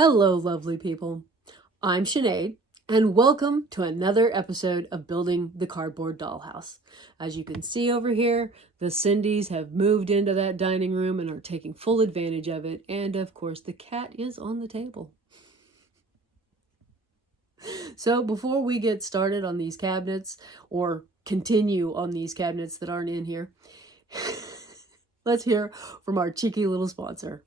Hello, lovely people. I'm Sinead, and welcome to another episode of Building the Cardboard Dollhouse. As you can see over here, the Cindys have moved into that dining room and are taking full advantage of it, and of course, the cat is on the table. So, before we get started on these cabinets, or continue on these cabinets that aren't in here, let's hear from our cheeky little sponsor.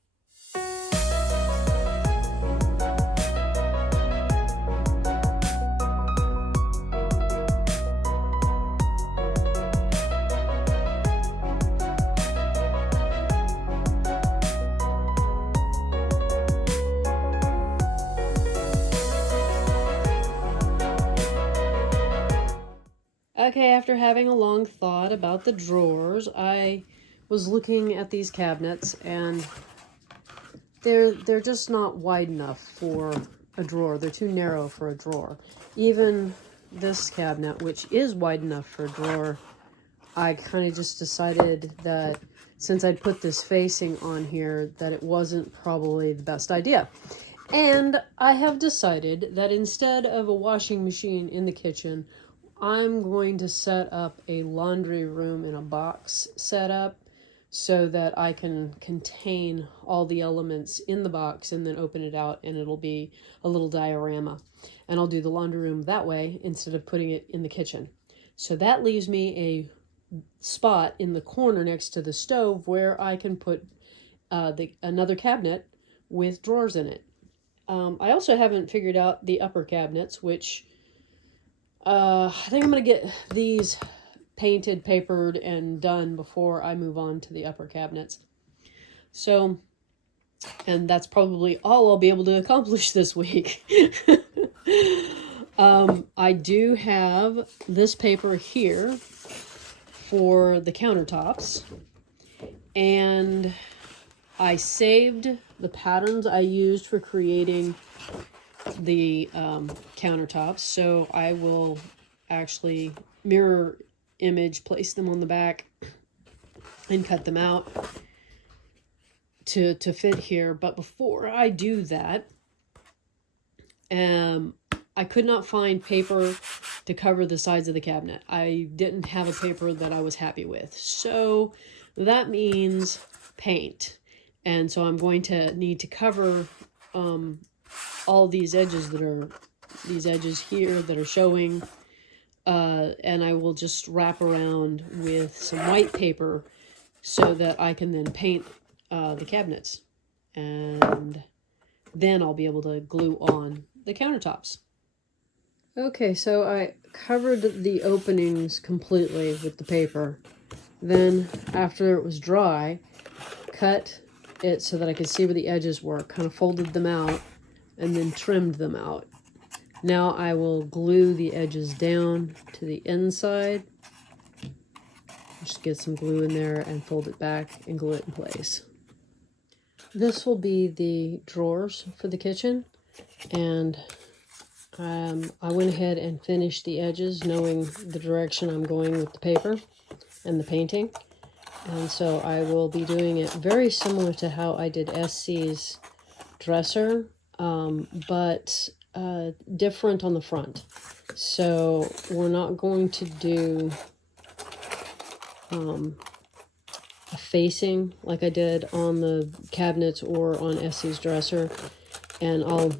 Okay, after having a long thought about the drawers, I was looking at these cabinets and they're just not wide enough for a drawer. They're too narrow for a drawer. Even this cabinet, which is wide enough for a drawer, I kind of just decided that since I'd put this facing on here, that it wasn't probably the best idea. And I have decided that instead of a washing machine in the kitchen, I'm going to set up a laundry room in a box setup so that I can contain all the elements in the box and then open it out and it'll be a little diorama. And I'll do the laundry room that way instead of putting it in the kitchen. So that leaves me a spot in the corner next to the stove where I can put another cabinet with drawers in it. I also haven't figured out the upper cabinets, which I think I'm going to get these painted, papered, and done before I move on to the upper cabinets. So, and that's probably all I'll be able to accomplish this week. I do have this paper here for the countertops, and I saved the patterns I used for creating the countertops, so I will actually mirror image place them on the back and cut them out to fit here. But before I do that, I could not find paper to cover the sides of the cabinet. I didn't have a paper that I was happy with, so that means paint. And so I'm going to need to cover all these edges here that are showing, and I will just wrap around with some white paper so that I can then paint the cabinets, and then I'll be able to glue on the countertops. Okay, so I covered the openings completely with the paper. Then after it was dry, cut it so that I could see where the edges were, kind of folded them out, and then trimmed them out. Now I will glue the edges down to the inside. Just get some glue in there and fold it back and glue it in place. This will be the drawers for the kitchen, and I went ahead and finished the edges knowing the direction I'm going with the paper and the painting. And so I will be doing it very similar to how I did SC's dresser, but different on the front. So we're not going to do a facing like I did on the cabinets or on SC's dresser. And I'll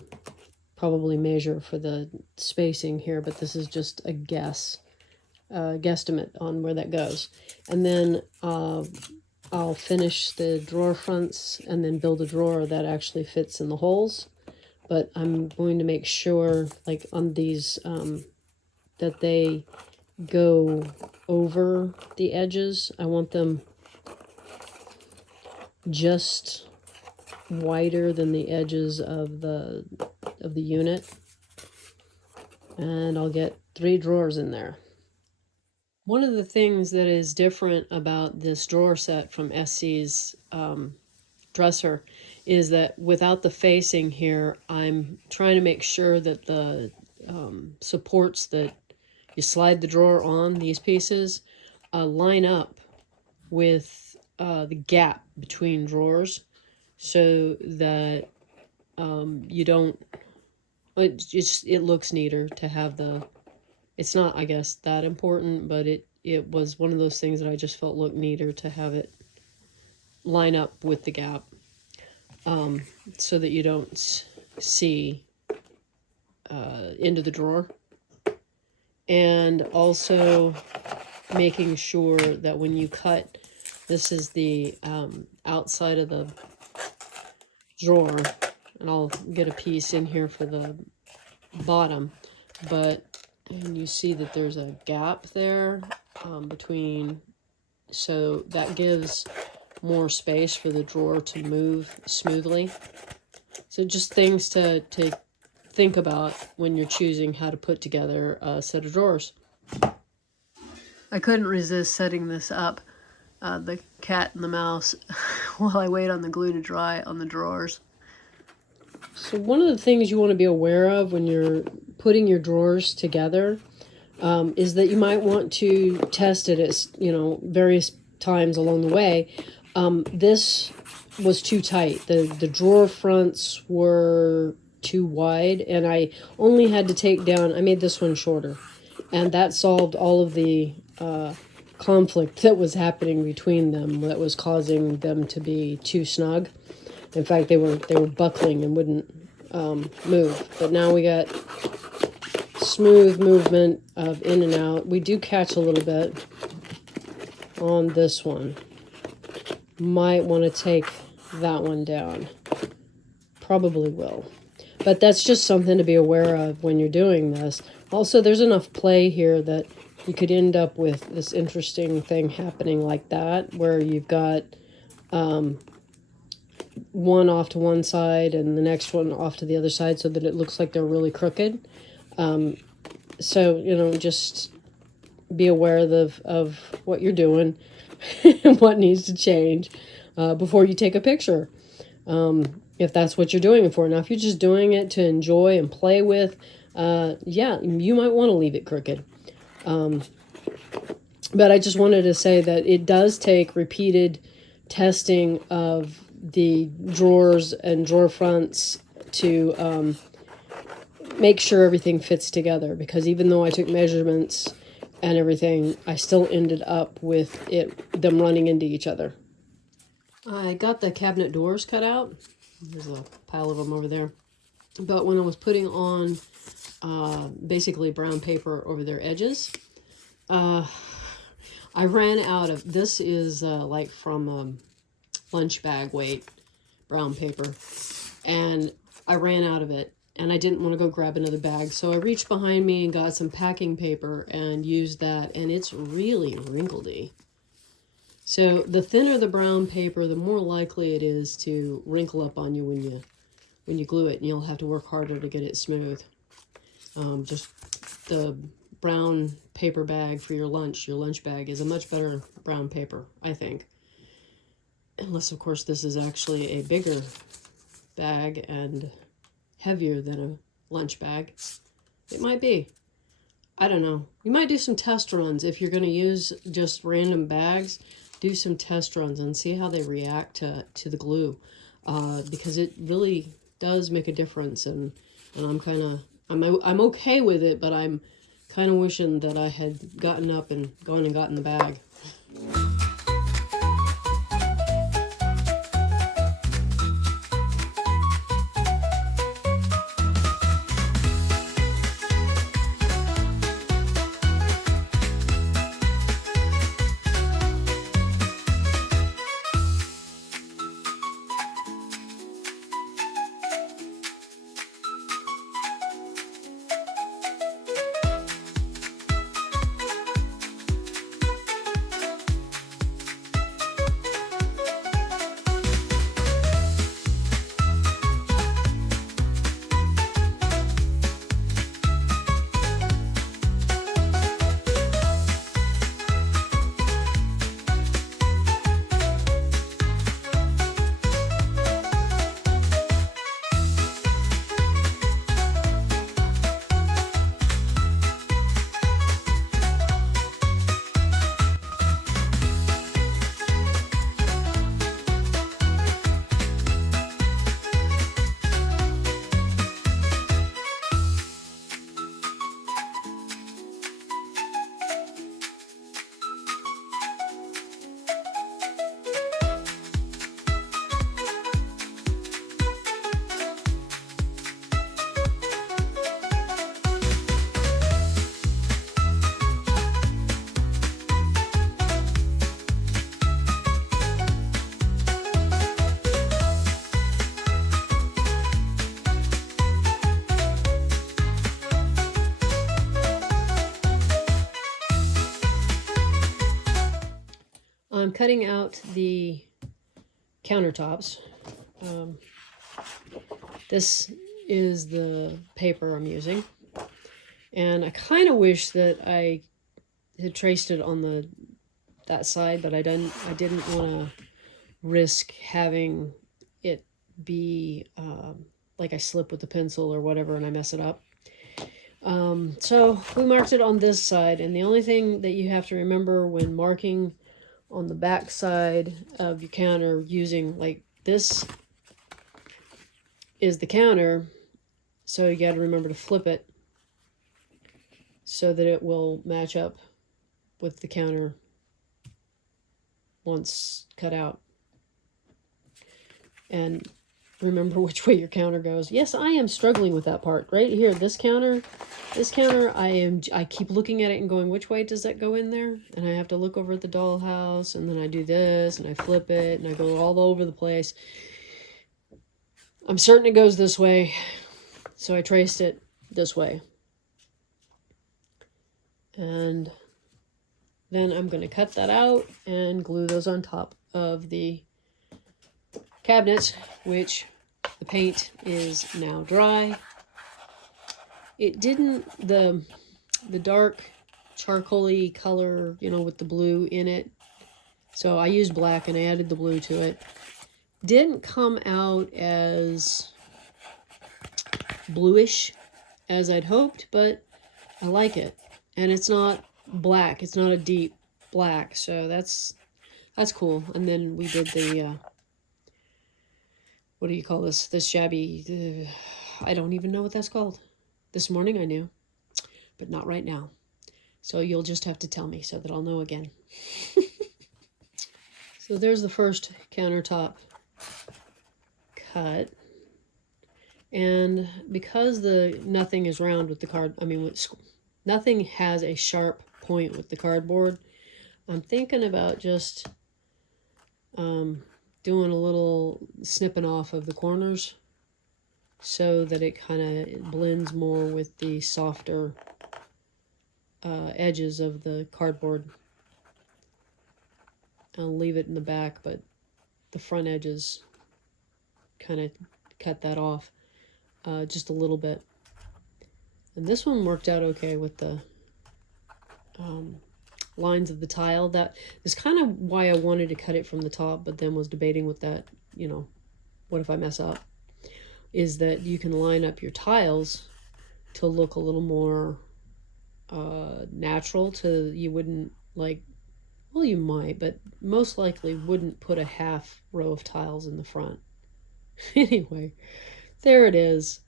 probably measure for the spacing here, but this is just a guesstimate on where that goes. And then I'll finish the drawer fronts and then build a drawer that actually fits in the holes. But I'm going to make sure, like on these, that they go over the edges. I want them just wider than the edges of the unit. And I'll get 3 drawers in there. One of the things that is different about this drawer set from SC's dresser is that without the facing here, I'm trying to make sure that the supports that you slide the drawer on, these pieces, line up with the gap between drawers so that You don't, it looks neater to have the, it's not, I guess, that important, but it was one of those things that I just felt looked neater to have it line up with the gap, so that you don't see into the drawer. And also making sure that when you cut, this is the outside of the drawer, and I'll get a piece in here for the bottom, but and you see that there's a gap there between, so that gives more space for the drawer to move smoothly. So just things to think about when you're choosing how to put together a set of drawers. I couldn't resist setting this up, the cat and the mouse, while I wait on the glue to dry on the drawers. So one of the things you want to be aware of when you're putting your drawers together is that you might want to test it at, various times along the way. This was too tight. The drawer fronts were too wide, and I only had to take down, I made this one shorter, and that solved all of the conflict that was happening between them that was causing them to be too snug. In fact, they were buckling and wouldn't move. But now we got smooth movement of in and out. We do catch a little bit on this one. Might want to take that one down. Probably will. But that's just something to be aware of when you're doing this. Also, there's enough play here that you could end up with this interesting thing happening like that, where you've got one off to one side and the next one off to the other side, so that it looks like they're really crooked. So, just be aware of what you're doing and what needs to change before you take a picture, if that's what you're doing it for. Now, if you're just doing it to enjoy and play with, yeah, you might want to leave it crooked. But I just wanted to say that it does take repeated testing of the drawers and drawer fronts to make sure everything fits together, because even though I took measurements and everything, I still ended up with them running into each other. I got the cabinet doors cut out. There's a pile of them over there. But when I was putting on basically brown paper over their edges, I ran out of, this is like from lunch bag weight brown paper, and I ran out of it, and I didn't want to go grab another bag, so I reached behind me and got some packing paper and used that, and it's really wrinkledy. So the thinner the brown paper, the more likely it is to wrinkle up on you when you glue it, and you'll have to work harder to get it smooth. Just the brown paper bag for your lunch bag is a much better brown paper, I think. Unless, of course, this is actually a bigger bag and heavier than a lunch bag. It might be. I don't know. You might do some test runs. If you're going to use just random bags, do some test runs and see how they react to the glue. Because it really does make a difference. And I'm okay with it, but I'm kind of wishing that I had gotten up and gone and gotten the bag. I'm cutting out the countertops. This is the paper I'm using. And I kind of wish that I had traced it on that side, but I didn't want to risk having it be like I slip with the pencil or whatever and I mess it up. So we marked it on this side, and the only thing that you have to remember when marking on the back side of your counter using like this is the counter, so you got to remember to flip it so that it will match up with the counter once cut out. And remember which way your counter goes. Yes, I am struggling with that part right here. This counter, I keep looking at it and going, which way does that go in there? And I have to look over at the dollhouse, and then I do this and I flip it and I go all over the place. I'm certain it goes this way, so I traced it this way. And then I'm going to cut that out and glue those on top of the cabinets, which the paint is now dry. It didn't, the dark charcoal-y color, you know, with the blue in it. So I used black and I added the blue to it. Didn't come out as bluish as I'd hoped, but I like it. And it's not black. It's not a deep black. So that's cool. And then we did the, what do you call this? This shabby, I don't even know what that's called. This morning I knew, but not right now. So you'll just have to tell me so that I'll know again. So there's the first countertop cut. And because nothing is round with the card, nothing has a sharp point with the cardboard, I'm thinking about just doing a little snipping off of the corners so that it kind of blends more with the softer edges of the cardboard. I'll leave it in the back, but the front edges, kind of cut that off just a little bit. And this one worked out okay with the lines of the tile. That is kind of why I wanted to cut it from the top, but then was debating with that, you know, what if I mess up? Is that you can line up your tiles to look a little more natural. You wouldn't like, well, you might, but most likely wouldn't put a half row of tiles in the front. Anyway, there it is.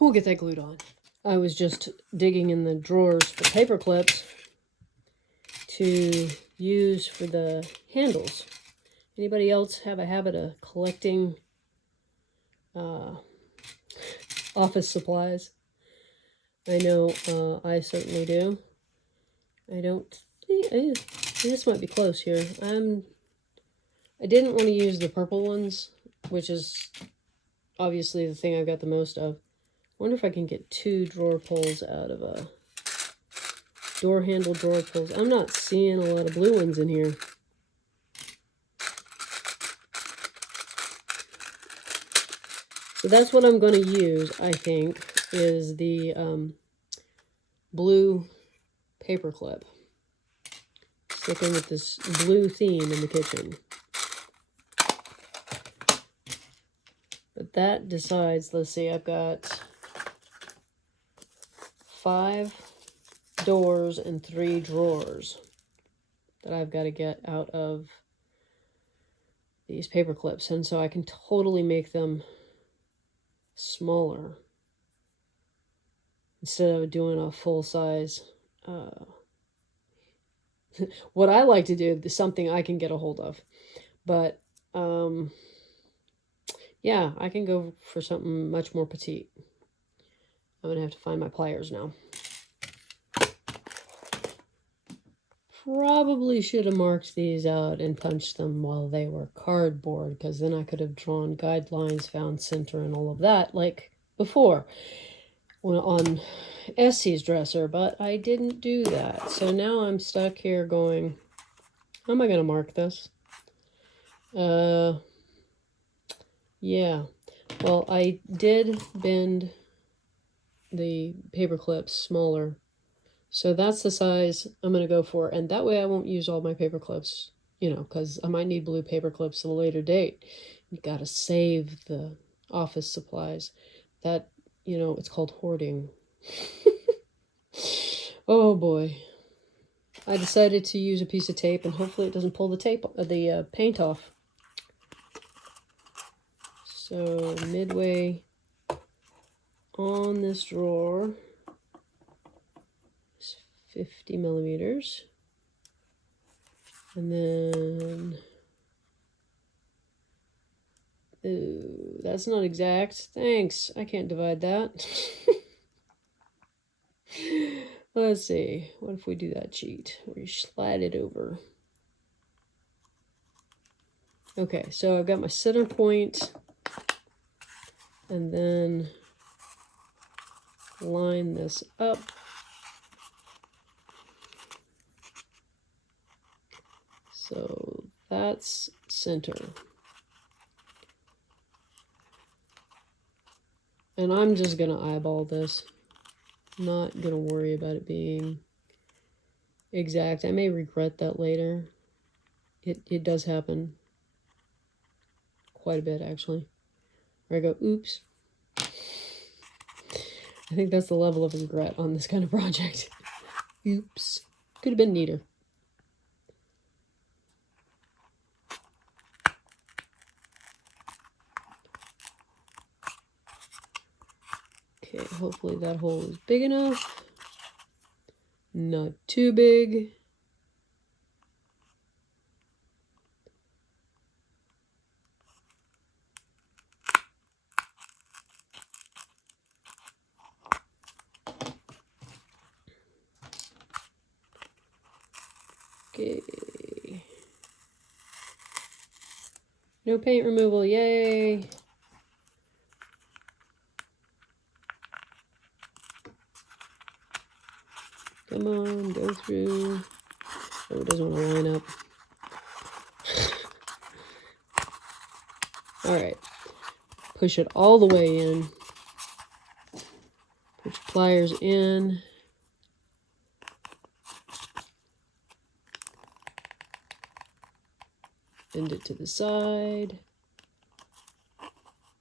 We'll get that glued on. I was just digging in the drawers for paper clips to use for the handles. Anybody else have a habit of collecting office supplies? I know I certainly do. I don't think, this might be close here. I didn't want to use the purple ones, which is obviously the thing I've got the most of. I wonder if I can get 2 drawer pulls out of a door handle drawer pulls. I'm not seeing a lot of blue ones in here. So that's what I'm going to use, I think, is the blue paper clip. Sticking with this blue theme in the kitchen. But that decides, let's see, I've got 5 doors and 3 drawers that I've got to get out of these paper clips. And so I can totally make them smaller instead of doing a full size. What I like to do is something I can get a hold of. But yeah, I can go for something much more petite. I'm going to have to find my pliers now. Probably should have marked these out and punched them while they were cardboard, because then I could have drawn guidelines, found center, and all of that like before on Essie's dresser, but I didn't do that. So now I'm stuck here going, How am I going to mark this? Yeah. Well, I did bend the paper clips smaller. So that's the size I'm going to go for. And that way I won't use all my paper clips, you know, because I might need blue paper clips at a later date. You got to save the office supplies. That, you know, it's called hoarding. Oh boy. I decided to use a piece of tape, and hopefully it doesn't pull the paint off. So midway on this drawer is 50 millimeters. And then, ooh, that's not exact. Thanks. I can't divide that. Let's see. What if we do that cheat? Where you slide it over. Okay, so I've got my center point, and then line this up. So that's center. And I'm just going to eyeball this. Not going to worry about it being exact. I may regret that later. It does happen quite a bit, actually. Where I go, oops. I think that's the level of regret on this kind of project. Oops. Could have been neater. Okay, hopefully that hole is big enough. Not too big. Okay. No paint removal, yay! Come on, go through. Oh, it doesn't want to line up. Alright. Push it all the way in. Put your pliers in. Bend it to the side.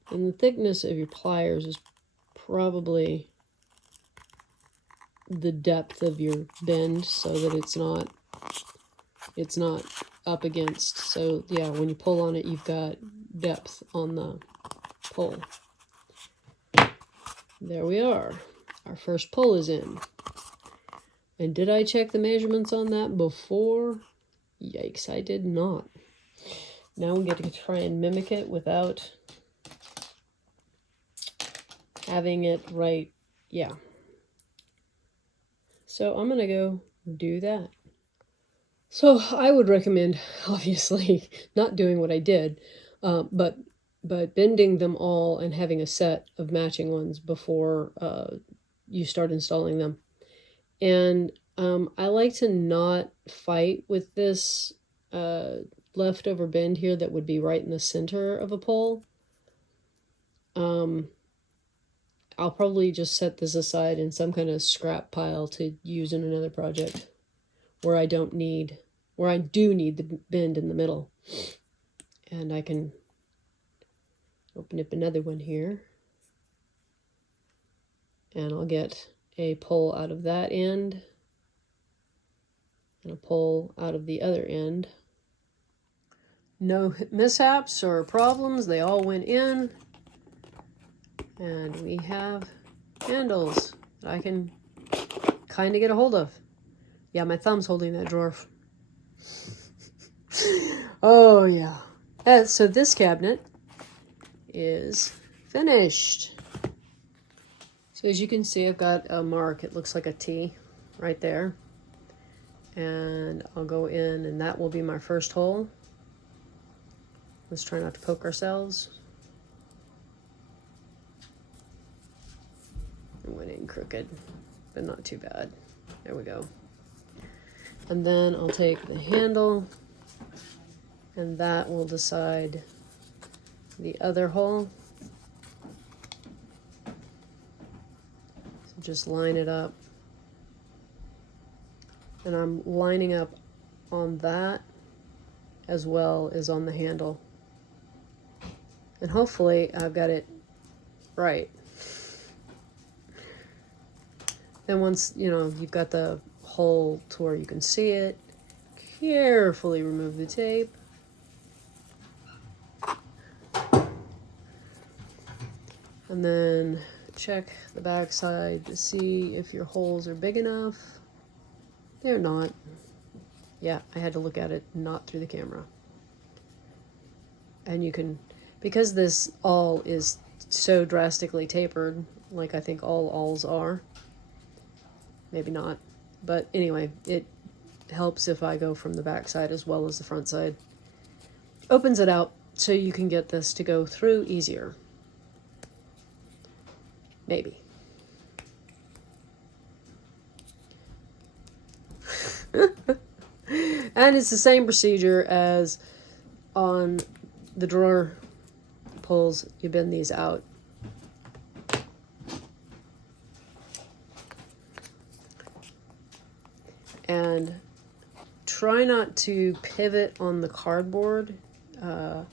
And the thickness of your pliers is probably the depth of your bend, so that it's not up against. So yeah, when you pull on it, you've got depth on the pull. There we are. Our first pull is in. And did I check the measurements on that before? Yikes, I did not. Now we get to try and mimic it without having it right. Yeah. So I'm going to go do that. So I would recommend, obviously, not doing what I did, but bending them all and having a set of matching ones before you start installing them. And I like to not fight with this leftover bend here that would be right in the center of a pole. I'll probably just set this aside in some kind of scrap pile to use in another project where I do need the bend in the middle. And I can open up another one here. And I'll get a pull out of that end and a pull out of the other end. No mishaps or problems, they all went in. And we have handles that I can kind of get a hold of. Yeah, my thumb's holding that drawer. Oh, yeah. So this cabinet is finished. So as you can see, I've got a mark. It looks like a T right there. And I'll go in, and that will be my first hole. Let's try not to poke ourselves. It went in crooked, but not too bad. There we go. And then I'll take the handle And that will decide the other hole. So just line it up. And I'm lining up on that as well as on the handle. And hopefully I've got it right. Then once, you know, you've got the hole to where you can see it, carefully remove the tape. And then check the back side to see if your holes are big enough. They're not. Yeah, I had to look at it not through the camera. And you can, because this awl is so drastically tapered, like I think all awls are, maybe not, but anyway, it helps if I go from the back side as well as the front side. Opens it out so you can get this to go through easier. Maybe. And it's the same procedure as on the drawer pulls. You bend these out. And try not to pivot on the cardboard. Yeah,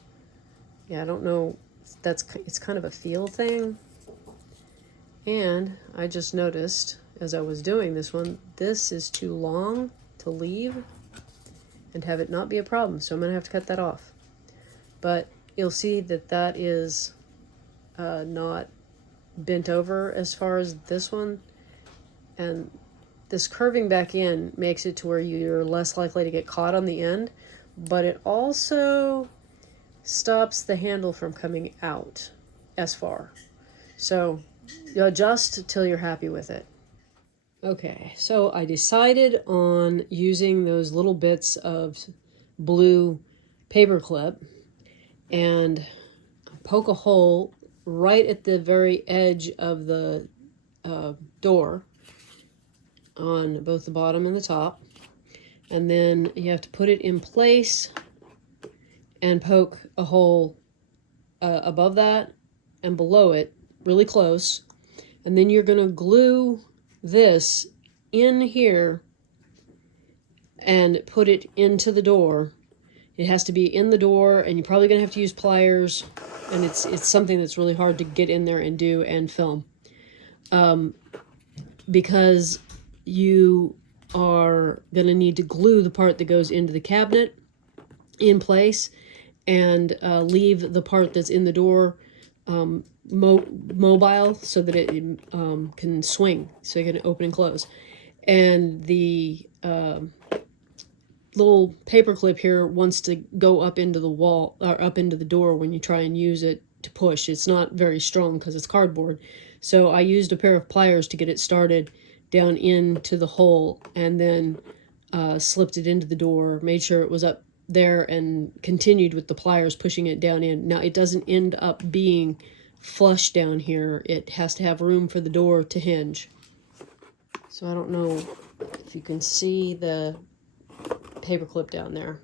I don't know. It's kind of a feel thing. And I just noticed as I was doing this one, this is too long to leave and have it not be a problem. So I'm going to have to cut that off. But you'll see that that is not bent over as far as this one. And this curving back in makes it to where you're less likely to get caught on the end. But it also stops the handle from coming out as far. So you adjust till you're happy with it. Okay, so I decided on using those little bits of blue paper clip and poke a hole right at the very edge of the door on both the bottom and the top. And then you have to put it in place and poke a hole above that and below it really close. And then you're going to glue this in here and put it into the door. It has to be in the door, and you're probably going to have to use pliers, and it's something that's really hard to get in there and do and film, because you are going to need to glue the part that goes into the cabinet in place and leave the part that's in the door mobile so that it can swing, so you can open and close. And the little paper clip here wants to go up into the wall or up into the door when you try and use it to push. It's not very strong because it's cardboard. So I used a pair of pliers to get it started down into the hole, and then slipped it into the door, made sure it was up there, and continued with the pliers pushing it down in. Now it doesn't end up being flush down here. It has to have room for the door to hinge. So I don't know if you can see the paper clip down there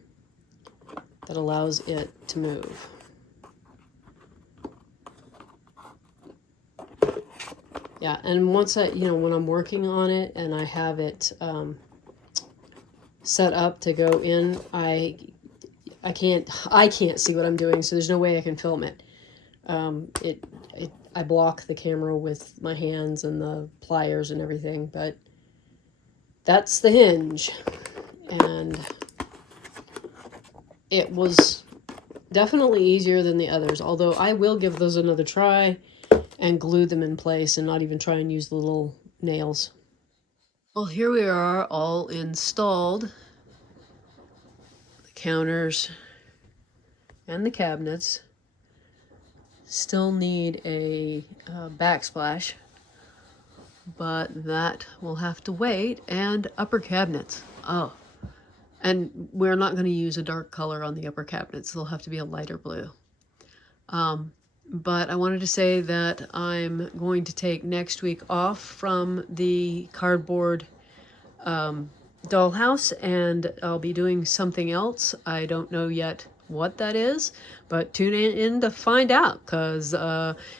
that allows it to move. Yeah, and once when I'm working on it and I have it set up to go in, I can't see what I'm doing, so there's no way I can film it. I block the camera with my hands and the pliers and everything, but that's the hinge. And it was definitely easier than the others, although I will give those another try and glue them in place and not even try and use the little nails. Well, here we are, all installed. The counters and the cabinets still need a backsplash, but that will have to wait. And upper cabinets. Oh, and we're not going to use a dark color on the upper cabinets. They'll have to be a lighter blue. But I wanted to say that I'm going to take next week off from the cardboard Dollhouse, and I'll be doing something else. I don't know yet what that is, but tune in to find out, because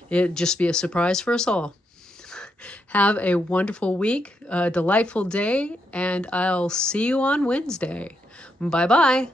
it'd just be a surprise for us all. Have a wonderful week, a delightful day, and I'll see you on Wednesday. Bye-bye.